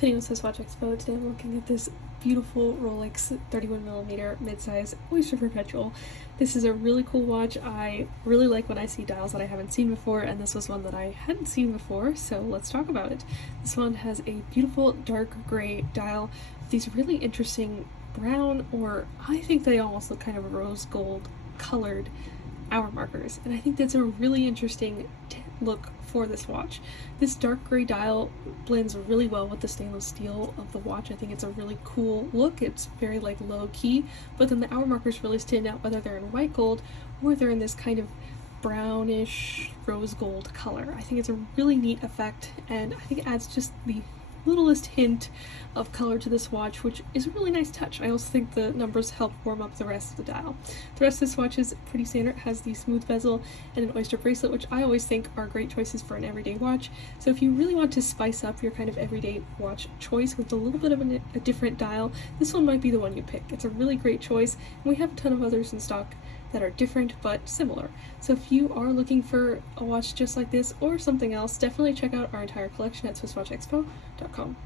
Hey, with SwissWatchExpo. Today I'm looking at this beautiful Rolex 31mm midsize Oyster Perpetual. This is a really cool watch. I really like when I see dials that I haven't seen before, and this was one that I hadn't seen before, so let's talk about it. This one has a beautiful dark gray dial with these really interesting brown, or I think they almost look kind of rose gold colored hour markers, and I think that's a really interesting look for this watch. This dark gray dial blends really well with the stainless steel of the watch. I think it's a really cool look. It's very like low key, but then the hour markers really stand out whether they're in white gold or they're in this kind of brownish rose gold color. I think it's a really neat effect, and I think it adds just the littlest hint of color to this watch, which is a really nice touch. I also think the numbers help warm up the rest of the dial. The rest of this watch is pretty standard. It has the smooth bezel and an oyster bracelet, which I always think are great choices for an everyday watch. So if you really want to spice up your kind of everyday watch choice with a little bit of a different dial, this one might be the one you pick. It's a really great choice, and we have a ton of others in stock that are different but similar. So if you are looking for a watch just like this or something else, definitely check out our entire collection at SwissWatchExpo.com.